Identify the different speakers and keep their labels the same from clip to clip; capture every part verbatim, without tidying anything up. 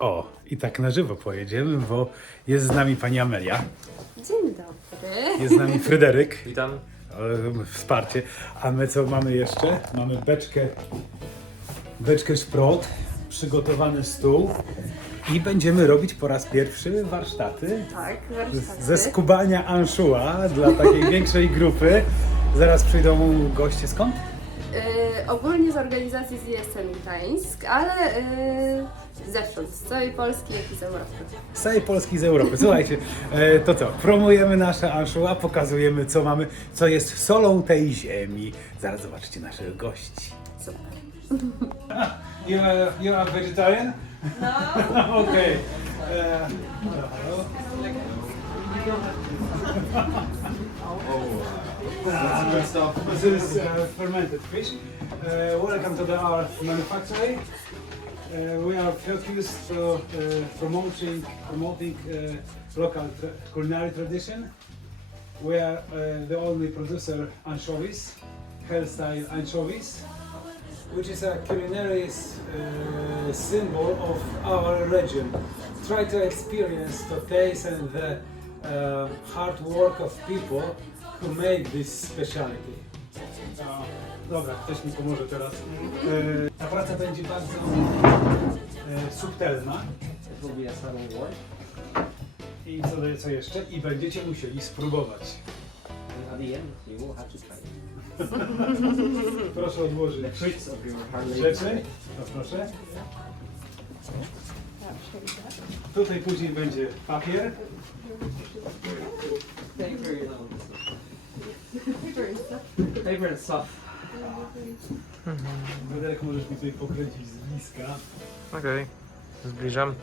Speaker 1: O, i tak na żywo pojedziemy, bo jest z nami pani Amelia,
Speaker 2: Dzień dobry.
Speaker 1: jest z nami Fryderyk,
Speaker 3: Witam.
Speaker 1: e, wsparcie, a my co mamy jeszcze? Mamy beczkę, beczkę szprot, przygotowany stół i będziemy robić po raz pierwszy warsztaty
Speaker 2: Tak, warsztaty.
Speaker 1: ze skubania anchoa dla takiej większej grupy. Zaraz przyjdą goście skąd?
Speaker 2: Y, ogólnie z organizacji z I S M Gdańsk, ale y, zewsząd, z całej Polski, jak i z Europy.
Speaker 1: Z całej Polski, z Europy. Słuchajcie, e, to co? Promujemy nasze anchoa, pokazujemy co mamy, co jest solą tej ziemi. Zaraz zobaczycie naszych gości.
Speaker 2: Super.
Speaker 1: You are, you are vegetarian? No. Okay. Uh, hello.
Speaker 3: That's good stuff.
Speaker 1: This is uh, fermented fish. Uh, welcome to the, our manufactory. Uh, we are focused to uh, promoting promoting uh, local tra culinary tradition. We are uh, the only producer anchovies, Hell style anchovies, which is a culinary uh, symbol of our region. Try to experience the taste and the uh, hard work of people who make this specialty. Uh, dobra, ktoś mi pomoże teraz. E, ta praca będzie bardzo e, subtelna.
Speaker 3: It will be a salon work.
Speaker 1: I co, co jeszcze? I będziecie musieli spróbować.
Speaker 3: And at the end, you will have to try it.
Speaker 1: Proszę odłożyć
Speaker 3: The tricks of your Harley.
Speaker 1: rzeczy. No, proszę. Tutaj później będzie papier.
Speaker 3: Paper, you know. Paper and soft.
Speaker 1: Fryderyk, możesz mi tutaj pokręcić z bliska.
Speaker 4: Okej, zbliżam.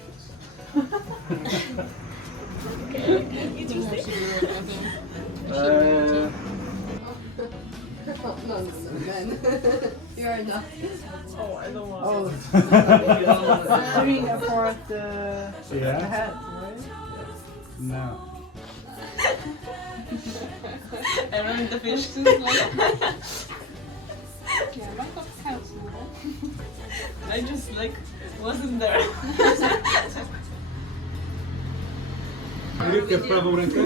Speaker 3: Uh,
Speaker 2: No, no, no, man. You are not.
Speaker 5: Oh, I don't want
Speaker 6: Oh,
Speaker 5: to.
Speaker 6: I mean for the, the
Speaker 1: Yeah?
Speaker 6: head, right?
Speaker 1: No.
Speaker 5: I remember the fish too. Like,
Speaker 6: Yeah, my cup counts.
Speaker 5: I just like wasn't there.
Speaker 1: Rybkę w prawą rękę.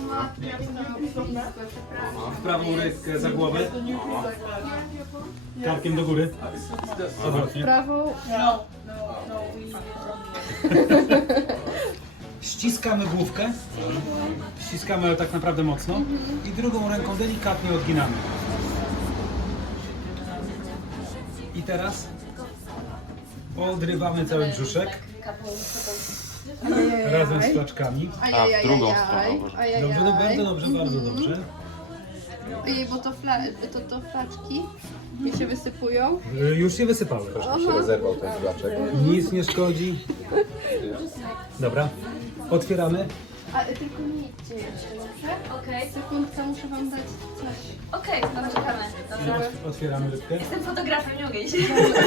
Speaker 1: W prawą rękę za głowę. Karkiem do góry. Odwrotnie.
Speaker 2: Prawą.
Speaker 5: No, no, no. We
Speaker 1: Ściskamy główkę. Ściskamy ale tak naprawdę mocno. I drugą ręką delikatnie odginamy. I teraz odrywamy cały brzuszek razem z flaczkami.
Speaker 2: A w drugą stronę.
Speaker 1: Dobrze, no bardzo dobrze, bardzo dobrze.
Speaker 2: I bo to, fla, to, to flaczki mi się wysypują.
Speaker 1: Y, Już się wysypały.
Speaker 3: Rezerwał ten flaczek.
Speaker 1: Nic nie szkodzi. Dobra. Otwieramy.
Speaker 2: A tylko nie idźcie jeszcze, dobrze? Okej. Sekundkę, muszę wam dać coś.
Speaker 7: Okej, okay, czekamy. Dobra.
Speaker 1: Otwieramy rybkę.
Speaker 7: Jestem fotografem, nie mogę iść.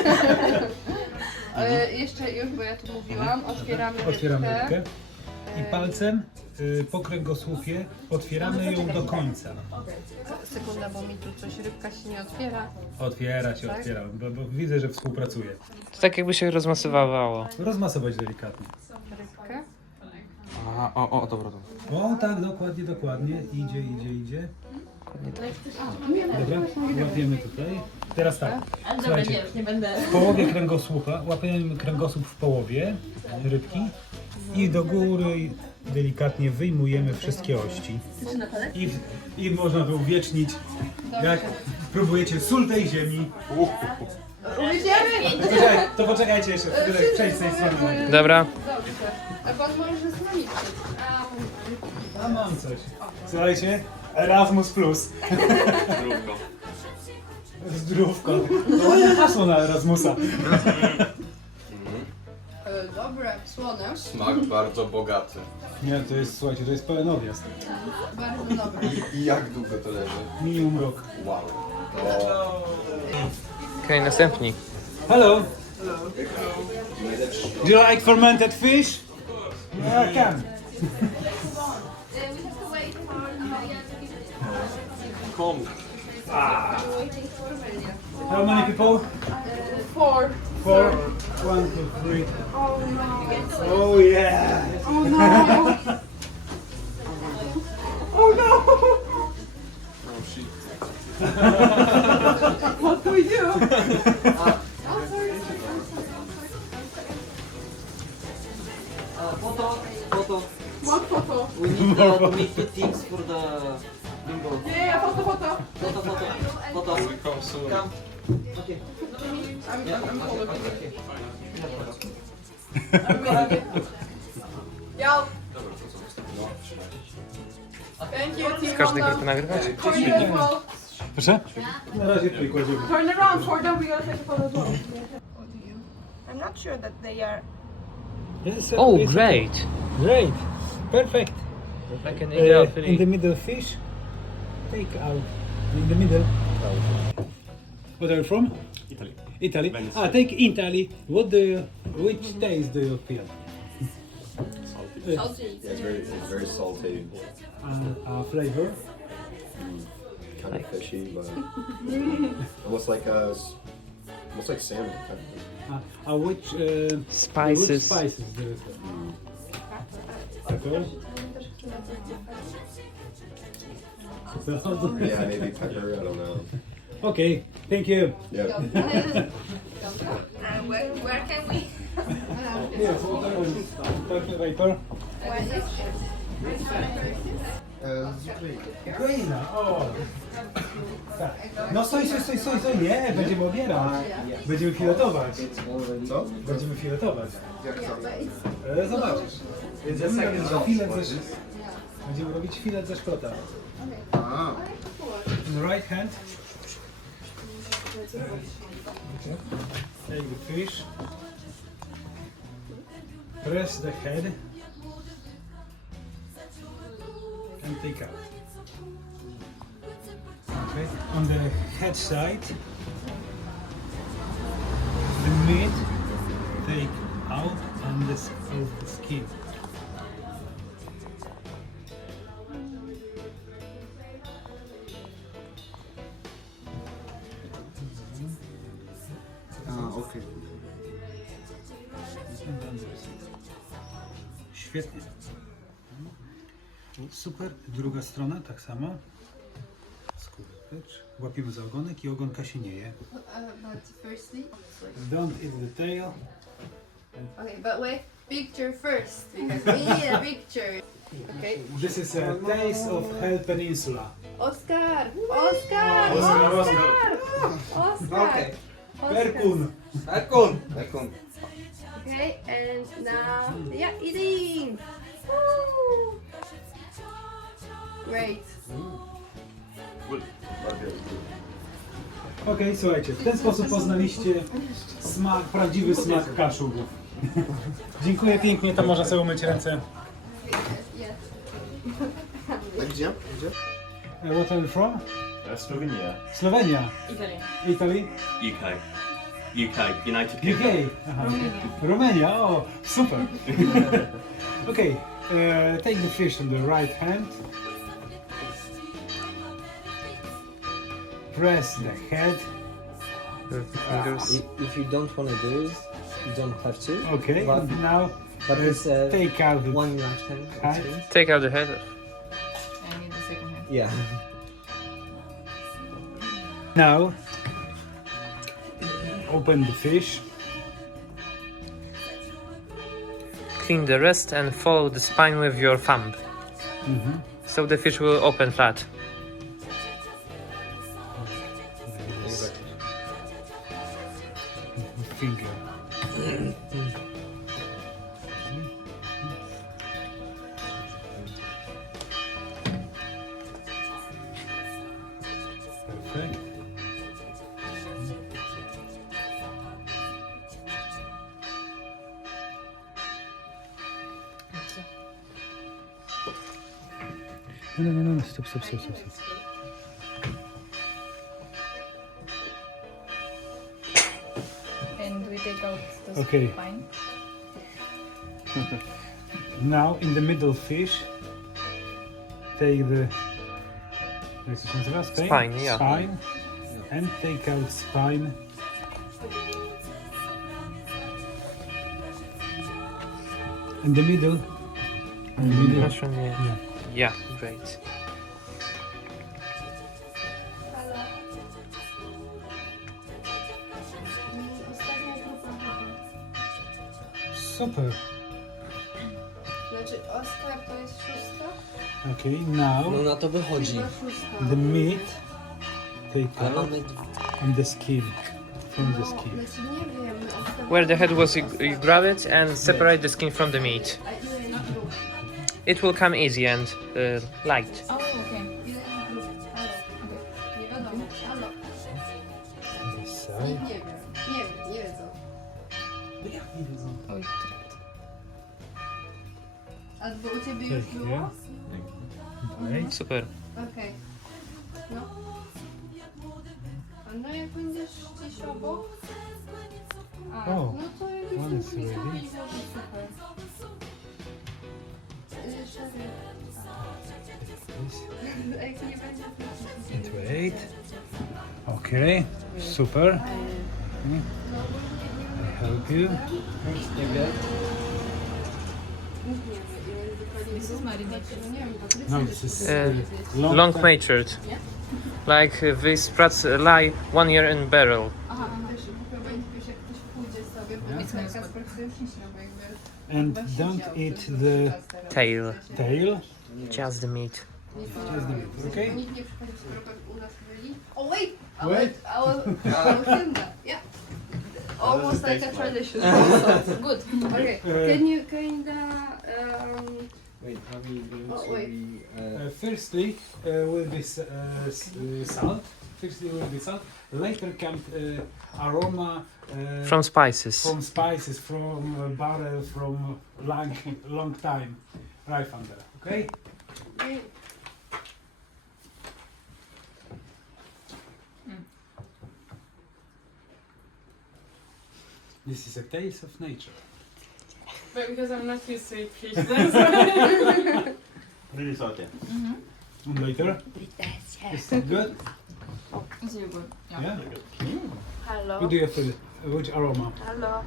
Speaker 2: E, jeszcze już, bo ja tu mówiłam, otwieramy rybkę.
Speaker 1: Otwieramy rybkę. I palcem y, po kręgosłupie otwieramy ją do końca.
Speaker 2: Sekunda, bo mi tu coś, rybka się nie otwiera.
Speaker 1: Otwiera się,
Speaker 2: Tak?
Speaker 1: otwiera, bo, bo widzę, że współpracuje.
Speaker 4: To tak jakby się rozmasowało.
Speaker 1: Rozmasować delikatnie.
Speaker 2: Rybkę.
Speaker 4: Aha, o, o, dobra, dobra.
Speaker 1: O tak, dokładnie, dokładnie. Idzie, idzie, idzie. Dobra, łapiemy tutaj. Teraz tak,
Speaker 7: Ale dobra, nie,
Speaker 1: słuchajcie,
Speaker 7: już nie będę.
Speaker 1: w połowie kręgosłupa, łapiemy kręgosłup w połowie rybki i do góry delikatnie wyjmujemy wszystkie ości. I, i można to uwiecznić, jak próbujecie sól tej ziemi.
Speaker 2: Ujdziemy?
Speaker 1: To, poczekaj, to poczekajcie jeszcze, Fryderyk, przejdź z tej strony.
Speaker 4: Dobra.
Speaker 2: Dobrze. A pan może z nami przyjść.
Speaker 1: A mam coś. Słuchajcie, Erasmus plus.
Speaker 3: Zdrówko.
Speaker 1: Zdrówko. To ładne hasło na Erasmusa.
Speaker 2: E, dobre, słone.
Speaker 8: Smak bardzo bogaty.
Speaker 1: Nie, to jest, słuchajcie, to jest pełen odjazd.
Speaker 2: Bardzo dobre.
Speaker 8: I, i jak długo to leży?
Speaker 1: Minimum rok.
Speaker 8: Wow.
Speaker 4: Okej, następni.
Speaker 1: Hello. Do you like fermented fish? Yeah, I can.
Speaker 8: Kom.
Speaker 1: How many people?
Speaker 2: Four.
Speaker 1: four. One, two, three.
Speaker 2: Oh no.
Speaker 1: Oh yeah.
Speaker 2: Oh no. Oh no. What do we do?
Speaker 3: Uh, photo, photo.
Speaker 2: What photo?
Speaker 3: We need uh, to make two teams for the bingo.
Speaker 2: Yeah, yeah, photo, photo.
Speaker 3: Photo, photo, photo.
Speaker 8: Come soon.
Speaker 3: Come. Okay.
Speaker 2: I'm,
Speaker 3: Yeah,
Speaker 2: I'm, I'm
Speaker 3: okay,
Speaker 2: following.
Speaker 3: okay, okay.
Speaker 2: I'm making it. Yo. Thank you, team
Speaker 4: Z każdej
Speaker 2: London.
Speaker 4: grupy nagrywać?
Speaker 2: For you as well.
Speaker 1: Proszę? Na razie tutaj kładziemy.
Speaker 2: Turn around for them, we gotta take a photo as well.
Speaker 6: I'm not sure that they are.
Speaker 1: Yes,
Speaker 4: Oh,
Speaker 1: yes.
Speaker 4: great!
Speaker 1: Great. Perfect.
Speaker 4: Like an ideal
Speaker 1: Uh, in
Speaker 4: feeling.
Speaker 1: the middle fish. Take out. In the middle. Where are you from?
Speaker 9: Italy.
Speaker 1: Italy.
Speaker 9: Venice.
Speaker 1: Ah, take Italy. What do you, which taste do you feel?
Speaker 9: Salty.
Speaker 2: Salty.
Speaker 8: Yeah, it's very, it's very salty,
Speaker 1: Uh, uh, flavor.
Speaker 8: kind of fishy, but almost like a, s- almost like salmon. Kind of.
Speaker 1: Uh, uh, which, uh, which
Speaker 4: Spices.
Speaker 1: spices do you have? Pepper.
Speaker 8: Yeah, maybe pepper. I don't know.
Speaker 1: Okay, thank you.
Speaker 8: Yeah.
Speaker 7: Uh, where, where can we?
Speaker 1: Yes, talk later. Ukraina, o! Tak. No stoj, stoj, stoj, stoj, stoj, nie, będziemy obierać. Będziemy filetować.
Speaker 8: Co?
Speaker 1: Będziemy filetować.
Speaker 8: Jak to?
Speaker 1: E, zobaczysz. Więc będziemy robić filet ze, będziemy robić filet ze szkota.
Speaker 8: A,
Speaker 1: In the right hand. Take the fish. Press the head. And take out. Okay. On the head side, the meat take out and the, s- of the skin.
Speaker 8: a okej.
Speaker 1: Świetnie. Super. Druga strona tak samo. Skóreczek. Łapiemy za ogonek i ogonka się nie je.
Speaker 2: Uh, but firstly,
Speaker 1: Don't eat the tail.
Speaker 2: okay, but wait, picture first because we need a picture. Okay.
Speaker 1: This is a taste of Hell Peninsula.
Speaker 2: Oscar, Oscar,
Speaker 1: Oscar,
Speaker 2: Oscar, Oscar.
Speaker 3: Okay.
Speaker 2: Oscar.
Speaker 1: Perkun.
Speaker 3: Erkun. Erkun.
Speaker 2: Okay, and now, yeah, eating. Woo. Great.
Speaker 1: Okej, słuchajcie, w ten sposób poznaliście smak, prawdziwy smak kaszugów. Dziękuję pięknie, to można sobie umyć ręce.
Speaker 2: Yes.
Speaker 8: A gdzie? Gdzie?
Speaker 1: Uh, What are you from?
Speaker 9: Slovenia.
Speaker 1: Slovenia.
Speaker 5: Italy.
Speaker 1: Italy.
Speaker 9: U K. U K. United
Speaker 1: U
Speaker 9: Kingdom.
Speaker 1: K. Aha. Romania, o, super. Okay, uh, take the fish in the right hand. Press the head.
Speaker 4: Fingers.
Speaker 10: If you don't want to do it, you don't have to.
Speaker 1: Okay,
Speaker 10: But,
Speaker 1: and now
Speaker 10: but
Speaker 1: uh,
Speaker 10: it's uh,
Speaker 1: take out the
Speaker 10: one last time.
Speaker 1: Hi.
Speaker 10: experience.
Speaker 4: Take out the head.
Speaker 5: I need the second hand.
Speaker 10: Yeah.
Speaker 1: Now, open the fish.
Speaker 4: Clean the rest and follow the spine with your thumb.
Speaker 1: Mhm.
Speaker 4: So the fish will open flat.
Speaker 1: Finger. Perfect. No, no, no, no, stop, stop, stop, stop, stop.
Speaker 5: And we take out the
Speaker 1: Okay.
Speaker 5: spine.
Speaker 1: Now in the middle fish, take the jak to się nazywa? Spine?
Speaker 4: Spine, yeah.
Speaker 1: Spine and take out spine In the middle. In the middle.
Speaker 4: Mushroom, yeah.
Speaker 1: Yeah.
Speaker 4: Yeah, great.
Speaker 2: Halo. Mm, Ostatnia grupa chyba.
Speaker 1: Super.
Speaker 2: Znaczy Oskar to jest szósta?
Speaker 1: Okay, now
Speaker 10: No na to wychodzi.
Speaker 2: Chyba szósta.
Speaker 1: the meat take
Speaker 10: Ale
Speaker 1: out
Speaker 10: mamy...
Speaker 1: and the skin from the
Speaker 2: No,
Speaker 1: skin.
Speaker 2: znaczy nie wiem. Oskar-
Speaker 4: Where the head was, you, you grab it and separate the skin from the meat.
Speaker 2: A ile jest grup?
Speaker 4: It will come easy and uh, light.
Speaker 5: Oh, okay.
Speaker 2: Ile jest grup? Halo. Nie wiadomo. Halo.
Speaker 1: This
Speaker 2: Nikt
Speaker 1: side.
Speaker 2: nie wie. Nie wiem, nie wiedzą.
Speaker 5: Oj,
Speaker 2: Albo u ciebie już
Speaker 1: Tak,
Speaker 2: było?
Speaker 1: Right.
Speaker 4: Super.
Speaker 2: Okej. No. A no jak będziesz gdzieś obok? A,
Speaker 1: O,
Speaker 2: no to jakbyś
Speaker 1: one
Speaker 2: ten
Speaker 1: is ready.
Speaker 2: byłoby super. Y, Szary.
Speaker 1: This.
Speaker 2: A jak nie będzie, to...
Speaker 1: And wait. Okay, super.
Speaker 2: No,
Speaker 1: I help you.
Speaker 2: nikt nie wie, ile dokładnie
Speaker 5: This is marinade.
Speaker 2: No nie wiem, Patrycja
Speaker 1: No,
Speaker 2: wie,
Speaker 1: this is
Speaker 2: czy to
Speaker 4: Uh,
Speaker 2: jest.
Speaker 1: long,
Speaker 4: Long
Speaker 1: time.
Speaker 4: matured. Like uh, these sprats uh, lie one year in barrel.
Speaker 2: Aha, też głupio będzie, wiesz, jak ktoś pójdzie sobie, bo
Speaker 1: Yeah.
Speaker 2: jest taka specyficzna, bo jakby...
Speaker 1: And
Speaker 2: chyba
Speaker 1: don't
Speaker 2: siedział
Speaker 1: eat
Speaker 2: przez
Speaker 1: the
Speaker 2: czas teraz.
Speaker 4: tail.
Speaker 2: W sensie,
Speaker 1: tail.
Speaker 4: Just the meat.
Speaker 2: nie
Speaker 1: Just
Speaker 2: sądzę,
Speaker 1: the meat,
Speaker 2: w sensie,
Speaker 1: okay?
Speaker 2: bo Nikt nie przychodzi, skoro u nas byli. Oh wait! I
Speaker 1: Wait.
Speaker 2: was, I was, I was in that, yeah. Almost like a tradition.
Speaker 5: Good.
Speaker 2: Okay,
Speaker 1: Uh,
Speaker 2: can you kinda... Um,
Speaker 10: Wait, are we going
Speaker 2: Oh,
Speaker 10: to
Speaker 2: wait.
Speaker 10: be... Uh,
Speaker 1: Uh, firstly, uh, will be s- uh, s- uh, salt. Firstly, will be salt. Later comes uh, aroma uh,
Speaker 4: From spices.
Speaker 1: from spices, from uh, barrel, from long, long time. Right under. Okay. This is a taste of nature.
Speaker 5: But because I'm not used to eat fish,
Speaker 9: Really salty.
Speaker 1: And later, is it good?
Speaker 5: it's really good. Yeah.
Speaker 1: Yeah.
Speaker 2: Hello.
Speaker 1: What do you feel? Which aroma?
Speaker 2: Hello.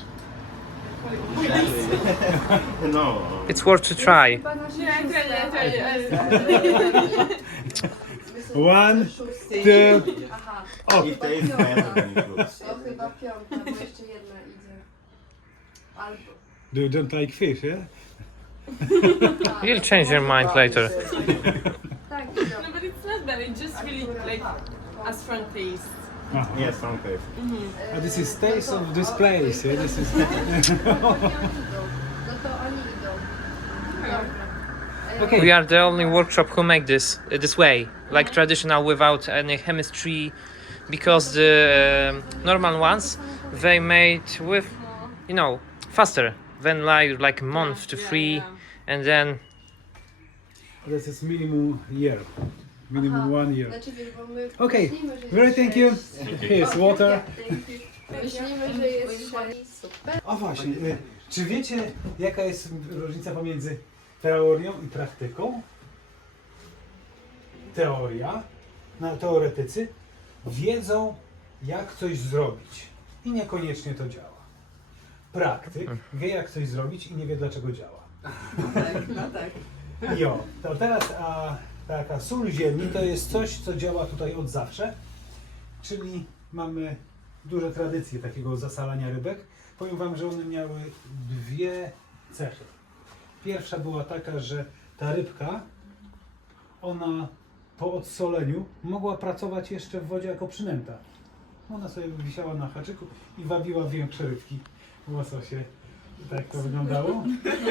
Speaker 9: no.
Speaker 4: It's worth to try.
Speaker 2: Chyba nasze
Speaker 5: Yeah, I tried it, I
Speaker 2: szóste.
Speaker 5: tried it.
Speaker 1: One,
Speaker 2: Szósty.
Speaker 1: two.
Speaker 2: Aha.
Speaker 1: Oh.
Speaker 9: It tastes better than it looks.
Speaker 2: To chyba piąta, bo jeszcze jedna idzie. Albo...
Speaker 1: Do you don't like fish? Yeah.
Speaker 2: A,
Speaker 4: You'll change your mind later.
Speaker 2: Tak,
Speaker 5: No,
Speaker 2: dobra.
Speaker 5: but it's not that. It just really like a strong taste.
Speaker 1: Uh-huh.
Speaker 9: Yes, strong taste.
Speaker 1: Uh, this is taste of this place. Yeah. This is.
Speaker 2: No to oni idą. Dobra. E,
Speaker 1: Okay.
Speaker 4: We are the only workshop who make this uh, this way, like traditional without any chemistry, because the um normal ones they made with, you know, faster than like like a month to
Speaker 5: Yeah,
Speaker 4: three,
Speaker 5: yeah.
Speaker 4: and then
Speaker 1: This is minimum year. Minimum
Speaker 2: Aha.
Speaker 1: one year.
Speaker 2: Znaczy wiesz, bo my
Speaker 1: Okay.
Speaker 2: myślimy, że
Speaker 1: Very
Speaker 2: jest
Speaker 1: thank you.
Speaker 2: sześć.
Speaker 1: Here's water.
Speaker 2: Thank you. Myślimy, że jest sześć. Super.
Speaker 1: A właśnie, y, czy wiecie, jaka jest różnica pomiędzy teorią i praktyką? Teoria, no, teoretycy wiedzą, jak coś zrobić i niekoniecznie to działa. Praktyk wie, jak coś zrobić i nie wie, dlaczego działa.
Speaker 2: Tak, no tak.
Speaker 1: Jo, to teraz a, taka sól ziemi to jest coś, co działa tutaj od zawsze, czyli mamy duże tradycje takiego zasalania rybek. Powiem wam, że one miały dwie cechy. Pierwsza była taka, że ta rybka, ona po odsoleniu mogła pracować jeszcze w wodzie jako przynęta. Ona sobie wisiała na haczyku i wabiła większe rybki w łososie. Tak to wyglądało.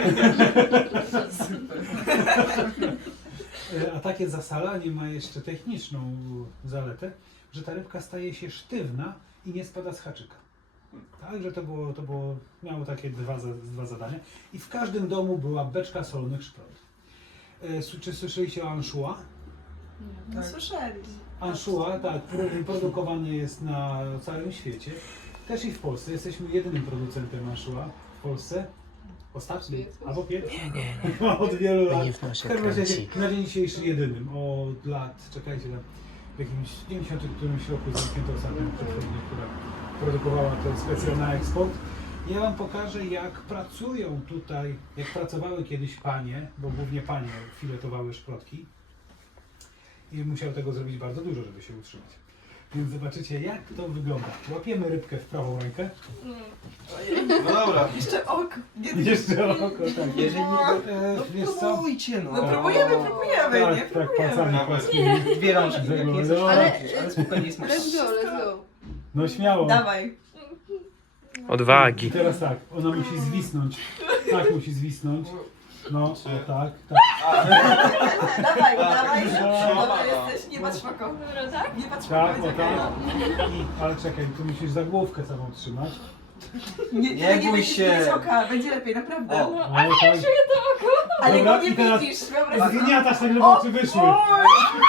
Speaker 1: A takie zasalanie ma jeszcze techniczną zaletę, że ta rybka staje się sztywna i nie spada z haczyka. Także to było, to było, miało takie dwa, za- dwa zadania. I w każdym domu była beczka solonych szprot. E, s- Czy słyszeliście o anchois?
Speaker 6: No słyszeli.
Speaker 1: Anchois, tak, pro- produkowany jest na całym świecie. Też i w Polsce. Jesteśmy jedynym producentem anchois w Polsce. Ostatnim, albo pierwszym. Od wielu lat.
Speaker 4: Nie w naszej
Speaker 1: W każdym razie
Speaker 4: kręci.
Speaker 1: na dzień dzisiejszy jedynym. Od lat, czekajcie tam, w jakimś dziewięćdziesiątym którymś roku zamknięto ostatnią przetwórnię, która produkowała to specjalnie na eksport. Ja wam pokażę, jak pracują tutaj, jak pracowały kiedyś panie, bo głównie panie filetowały szprotki i musiały tego zrobić bardzo dużo, żeby się utrzymać. Więc zobaczycie, jak to wygląda. Łapiemy rybkę w prawą rękę.
Speaker 9: No dobra.
Speaker 6: Jeszcze oko. Nie,
Speaker 1: Jeszcze oko, tak.
Speaker 3: Jeżeli nie...
Speaker 1: E,
Speaker 3: No
Speaker 1: wiesz co?
Speaker 3: próbujcie, no.
Speaker 6: No próbujemy, próbujemy,
Speaker 1: Tak,
Speaker 6: nie?
Speaker 1: tak,
Speaker 6: Próbujemy.
Speaker 1: palcami płaskimi.
Speaker 3: Dwie rączki, jak jest.
Speaker 1: No.
Speaker 2: Ale-
Speaker 3: Ale spokojnie jest
Speaker 2: Let's go, let's go.
Speaker 1: No śmiało.
Speaker 6: Dawaj.
Speaker 4: Odwagi.
Speaker 1: I teraz tak, ona musi zwisnąć. Tak musi zwisnąć. No, o tak, tak.
Speaker 6: Dawaj, dawaj.
Speaker 1: Dobra.
Speaker 6: Dobra jesteś, nie patrz w oko.
Speaker 7: Dobra, tak?
Speaker 6: Nie patrz w
Speaker 1: Tak,
Speaker 6: oko.
Speaker 1: o tak. I, ale czekaj, tu musisz za główkę samą trzymać.
Speaker 6: Nie,
Speaker 3: Nie
Speaker 6: nie,
Speaker 3: bój
Speaker 6: będziesz
Speaker 3: się.
Speaker 6: widzieć oka, będzie lepiej, naprawdę.
Speaker 3: O.
Speaker 1: Ale tak.
Speaker 6: Ale
Speaker 1: Dobra,
Speaker 6: go nie
Speaker 1: i teraz
Speaker 6: widzisz, wyobraź sobie.
Speaker 1: Zgniatasz tak, żeby
Speaker 6: O,
Speaker 1: oczy wyszły.
Speaker 6: Ale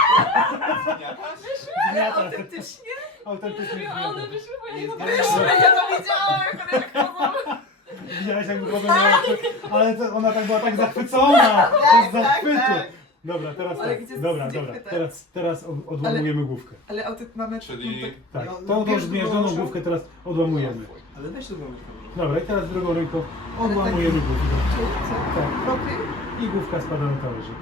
Speaker 1: Zgniatasz.
Speaker 6: autentycznie.
Speaker 1: Autentycznie.
Speaker 7: A one wyszły, bo ja nie
Speaker 6: Wyszły, ja to widziałam, jak one wychodzą.
Speaker 1: Widziałeś, jak woda miała oczy? Ale to ona tak była tak zachwycona. To jest
Speaker 6: tak,
Speaker 1: zachwytu.
Speaker 6: tak.
Speaker 1: Dobra, teraz
Speaker 6: Ale
Speaker 1: tak.
Speaker 6: gdzie-
Speaker 1: Dobra,
Speaker 6: gdzie
Speaker 1: dobra.
Speaker 6: chwytać?
Speaker 1: Teraz, teraz od- odłamujemy główkę.
Speaker 6: Ale autent mamy...
Speaker 9: Czyli-
Speaker 1: Tak.
Speaker 3: No,
Speaker 1: Tą tą
Speaker 3: bierz
Speaker 1: zmierzoną
Speaker 3: drugą
Speaker 1: główkę teraz odłamujemy.
Speaker 3: Ale weź drugą ręką.
Speaker 1: Dobra, i teraz drugą ręką odłamujemy główkę.
Speaker 6: Co?
Speaker 1: Tak.
Speaker 6: Kropy?
Speaker 1: I główka spada na talerzyk.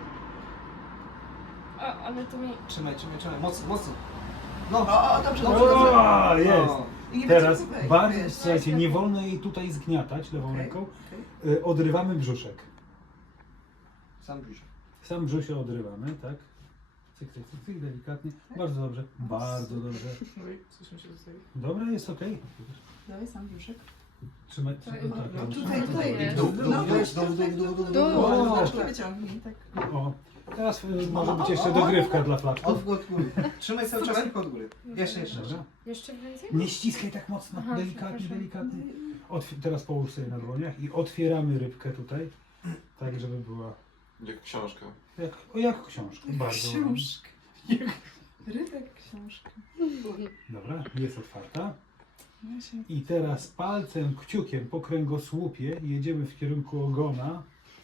Speaker 7: A, ale to mi...
Speaker 3: Trzymaj, trzymaj, trzymaj. Mocno, mocno.
Speaker 6: O, o, dobrze, dobrze,
Speaker 1: O,
Speaker 6: dobrze.
Speaker 1: jest.
Speaker 3: No.
Speaker 6: I nie
Speaker 1: Teraz
Speaker 6: będzie tutaj,
Speaker 1: bardzo,
Speaker 6: wiesz.
Speaker 1: słuchajcie, nie wolno jej tutaj zgniatać lewą
Speaker 6: Okej,
Speaker 1: ręką.
Speaker 6: okej.
Speaker 1: Y, Odrywamy brzuszek.
Speaker 3: Sam brzuszek.
Speaker 1: Sam brzusie odrywamy, tak? Cyk, cyk, cyk, cyk, delikatnie. Bardzo dobrze, bardzo dobrze. Dobra, jest okej.
Speaker 6: Dawaj sam brzuszek.
Speaker 1: Trzymaj,
Speaker 7: To-
Speaker 1: trzymaj, tak,
Speaker 6: No
Speaker 1: dobrze.
Speaker 6: tutaj, tutaj.
Speaker 7: jest.
Speaker 3: Dół, dół,
Speaker 6: No,
Speaker 3: dół,
Speaker 6: weź,
Speaker 3: dół,
Speaker 6: tak,
Speaker 3: dół,
Speaker 6: tak,
Speaker 3: dół, dół,
Speaker 6: tak.
Speaker 3: dół.
Speaker 1: O.
Speaker 6: Flaczki wyciągnij, tak.
Speaker 1: O, teraz y, może być jeszcze dogrywka dla flaczków.
Speaker 3: Od, od góry. Trzymaj cały czas tylko od góry. Jeszcze, jeszcze.
Speaker 1: Dobra.
Speaker 7: Jeszcze więcej?
Speaker 1: Nie ściskaj tak mocno,
Speaker 7: Aha,
Speaker 1: delikatnie,
Speaker 7: przepraszam.
Speaker 1: delikatnie. Otw teraz połóż sobie na dłoniach i otwieramy rybkę tutaj, tak żeby była
Speaker 9: Jak książka.
Speaker 1: jak, o, jak książka. Bardzo ładnie.
Speaker 6: Książka. Rybek książka.
Speaker 1: Dobra, jest otwarta.
Speaker 6: Ja się...
Speaker 1: I teraz palcem, kciukiem po kręgosłupie jedziemy w kierunku ogona,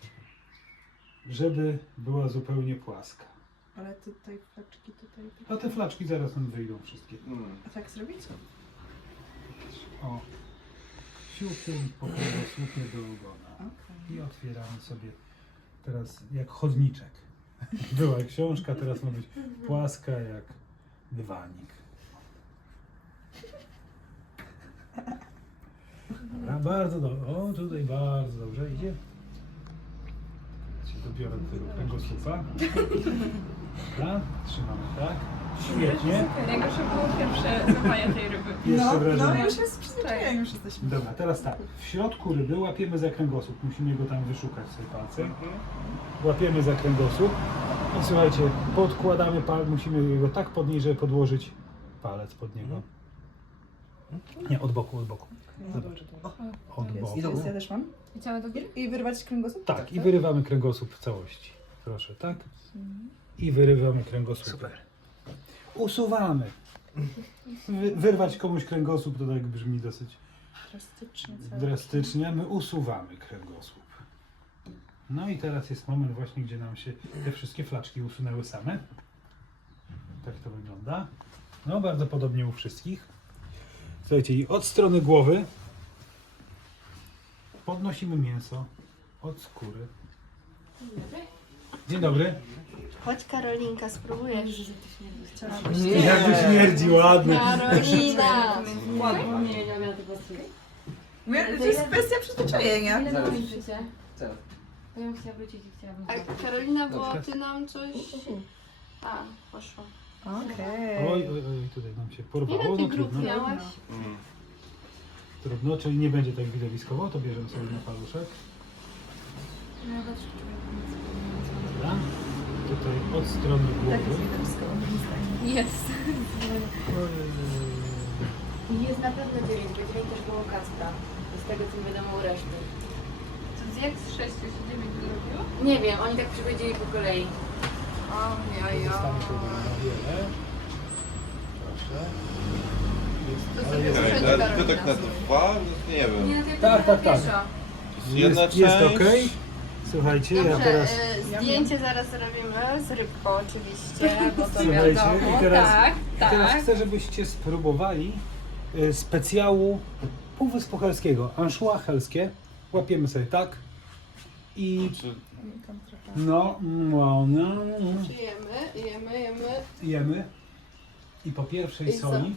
Speaker 1: żeby była zupełnie płaska.
Speaker 6: Ale tutaj flaczki, tutaj...
Speaker 1: A te flaczki zaraz nam wyjdą wszystkie.
Speaker 9: Mm.
Speaker 6: A tak zrobić?
Speaker 1: O, kciukiem po kręgosłupie do ogona.
Speaker 6: Okej.
Speaker 1: I otwieramy sobie teraz jak chodniczek. Była książka, teraz ma być płaska jak dywanik. Dobra, bardzo dobrze. O, tutaj bardzo dobrze idzie. Się dobiorę do tego kręgosłupa. Dobra, trzymamy tak. Świetnie.
Speaker 7: Najgorsze było pierwsze złapanie tej ryby.
Speaker 1: Jeszcze
Speaker 6: No, no
Speaker 1: wrażenie.
Speaker 6: już jest przyzwyczajenie, już jesteśmy.
Speaker 1: Dobra, teraz tak. W środku ryby łapiemy za kręgosłup. Musimy go tam wyszukać sobie palcem. Łapiemy za kręgosłup. I słuchajcie, podkładamy palec, musimy go tak podnieść, żeby podłożyć palec pod niego. Nie, od boku, od boku. Zobacz. Od boku.
Speaker 6: Jest, jest, ja też mam.
Speaker 7: I całe do góry?
Speaker 6: I wyrwać kręgosłup?
Speaker 1: Tak, i wyrywamy kręgosłup w całości. Proszę, tak? I wyrywamy kręgosłup.
Speaker 3: Super.
Speaker 1: Usuwamy. Wy, wyrwać komuś kręgosłup to tak brzmi dosyć
Speaker 6: Drastycznie cały.
Speaker 1: drastycznie. My usuwamy kręgosłup. No i teraz jest moment właśnie, gdzie nam się te wszystkie flaczki usunęły same. Tak to wygląda. No bardzo podobnie u wszystkich. Słuchajcie, i od strony głowy podnosimy mięso od skóry. Dzień dobry.
Speaker 2: Chodź Karolinka, spróbujesz.
Speaker 1: Jak to śmierdzi, ładnie.
Speaker 2: Karolina!
Speaker 6: Ładnie. My- To jest kwestia przyzwyczajenia.
Speaker 7: Ile
Speaker 3: Zaraz.
Speaker 7: to życie?
Speaker 3: Zaraz.
Speaker 7: Bo ja bym chciała wrócić i chciałabym...
Speaker 2: A Karolina, bo
Speaker 1: Dobra.
Speaker 2: ty nam coś... A, poszło.
Speaker 6: Okej.
Speaker 1: Oj, oj, oj, tutaj nam się porwało.
Speaker 2: Ile ty
Speaker 1: No,
Speaker 2: grup
Speaker 1: trudno.
Speaker 2: miałaś?
Speaker 9: Mm.
Speaker 1: Trudno, czyli nie będzie tak widowiskowo, to bierzemy sobie na paluszek. Dobra. Tutaj od strony
Speaker 6: Tak jest
Speaker 1: głowy.
Speaker 6: widowiskowo.
Speaker 7: Jest.
Speaker 11: Jest na pewno dziewięć, bo dziewięć też było Kaspra. Z tego co mi wiadomo u reszty.
Speaker 7: To jak z sześciu czy dziewięć zrobiło?
Speaker 11: Nie wiem, oni tak przychodzili po kolei.
Speaker 2: Ojojo.
Speaker 1: Zostanie sobie na wiele. Proszę. Jest,
Speaker 2: To
Speaker 1: ale
Speaker 2: sobie
Speaker 1: jest,
Speaker 2: Wszędzie
Speaker 9: Ale
Speaker 2: Karolina
Speaker 9: wy tak na dwa? No, nie wiem.
Speaker 11: Nie, to ja
Speaker 1: Tak,
Speaker 11: tylko
Speaker 1: tak, tak.
Speaker 11: pieszo.
Speaker 9: Jedna
Speaker 1: jest, jest
Speaker 9: część.
Speaker 1: okej. Słuchajcie, ja
Speaker 2: Dobrze,
Speaker 1: teraz...
Speaker 2: e, zdjęcie zaraz robimy z rybką oczywiście, bo to
Speaker 1: Słuchajcie,
Speaker 2: wiadomo.
Speaker 1: i teraz,
Speaker 7: Tak,
Speaker 1: i teraz
Speaker 7: tak.
Speaker 1: chcę, żebyście spróbowali e, specjału Półwyspu Helskiego, anchois helskie, łapiemy sobie tak i
Speaker 9: Czy
Speaker 1: no, no, no, no.
Speaker 2: Jemy, jemy, jemy.
Speaker 1: Jemy i po pierwszej
Speaker 2: I co?
Speaker 1: soli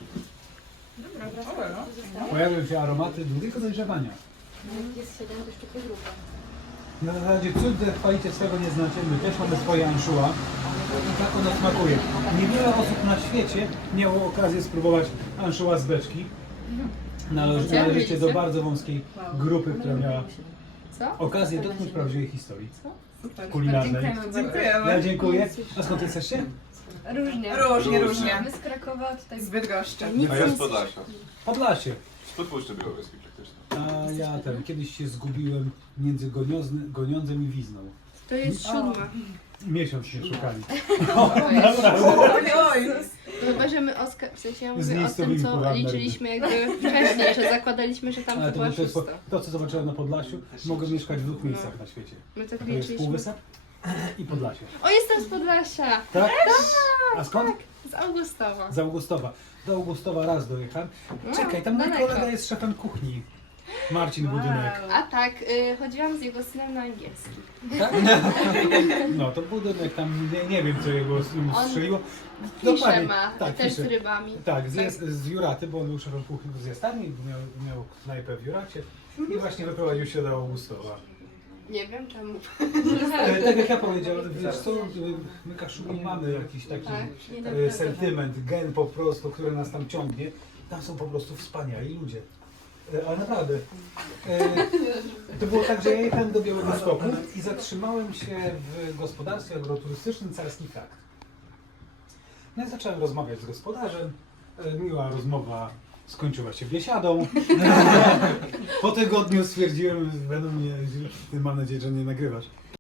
Speaker 1: pojawią się aromaty długiego dojrzewania.
Speaker 11: Jak jest siedem, to jeszcze podróba.
Speaker 1: Na zasadzie cudze chwalicie swego nie znacie, my też mamy swoje anchois i tak ono smakuje. Niewiele osób na świecie miało okazję spróbować anchois z beczki. Należy, należycie do bardzo wąskiej grupy, która miała
Speaker 2: Co?
Speaker 1: okazję dotknąć prawdziwej historii
Speaker 6: Super.
Speaker 1: kulinarnej. Ja
Speaker 6: Dziękujemy.
Speaker 1: dziękuję. A skąd jesteście?
Speaker 7: Różnie.
Speaker 6: Różnie, różnie.
Speaker 7: My z Krakowa, tutaj
Speaker 6: Z Bydgoszczy.
Speaker 9: A ja z Podlasia.
Speaker 1: Podlasie.
Speaker 9: Z Podpuszczy Białowieskiej praktycznie.
Speaker 1: A ja ten, kiedyś się zgubiłem między goniozny, goniądzem i wizną.
Speaker 2: To jest siódma.
Speaker 1: Miesiąc mnie szukali.
Speaker 6: Oj, oj.
Speaker 2: To chyba, że my Oskar, w sensie ja
Speaker 1: Z
Speaker 2: mówię o tym,
Speaker 1: miejscowymi
Speaker 2: co
Speaker 1: pułapami.
Speaker 2: liczyliśmy jakby wcześniej, że zakładaliśmy, że tam
Speaker 1: Ale
Speaker 2: to
Speaker 1: to,
Speaker 2: była
Speaker 1: to, jest, po-
Speaker 2: szósta.
Speaker 1: to, co zobaczyłem na Podlasiu, mogę mieszkać w dwóch miejscach na świecie.
Speaker 2: My tak
Speaker 1: To jest
Speaker 2: liczyliśmy.
Speaker 1: Półwysep i Podlasie.
Speaker 2: O, jestem z Podlasia!
Speaker 1: Tak? A skąd?
Speaker 2: Z Augustowa.
Speaker 1: Z Augustowa. Do Augustowa raz dojechałem.
Speaker 2: No,
Speaker 1: Czekaj, tam mój
Speaker 2: daleko.
Speaker 1: kolega jest szefem kuchni. Marcin Budynek.
Speaker 2: A tak, y, chodziłam z jego synem na angielski.
Speaker 1: Tak? No to Budynek tam, nie, nie wiem co jego
Speaker 2: On
Speaker 1: strzeliło.
Speaker 2: Pisze ma,
Speaker 1: tak,
Speaker 2: też z
Speaker 1: pisze.
Speaker 2: rybami.
Speaker 1: Tak, z, jest, z Juraty, bo on był szefem kuchni z Jastarni, miał, miał knajpę w Juracie i właśnie wyprowadził się do Augustowa.
Speaker 2: Nie wiem czemu.
Speaker 1: E, tak jak ja powiedziałem, wiesz co, my Kaszubów mamy jakiś taki
Speaker 2: Tak.
Speaker 1: e, sentyment, gen po prostu, który nas tam ciągnie. Tam są po prostu wspaniali ludzie. E, ale naprawdę. E, to było tak, że ja jechałem do Białegostoku i zatrzymałem się w gospodarstwie agroturystycznym Carski Trakt. No i zacząłem rozmawiać z gospodarzem. E, miła rozmowa skończyła się biesiadą. Po tygodniu stwierdziłem, że będą mnie, mam nadzieję, że nie nagrywasz.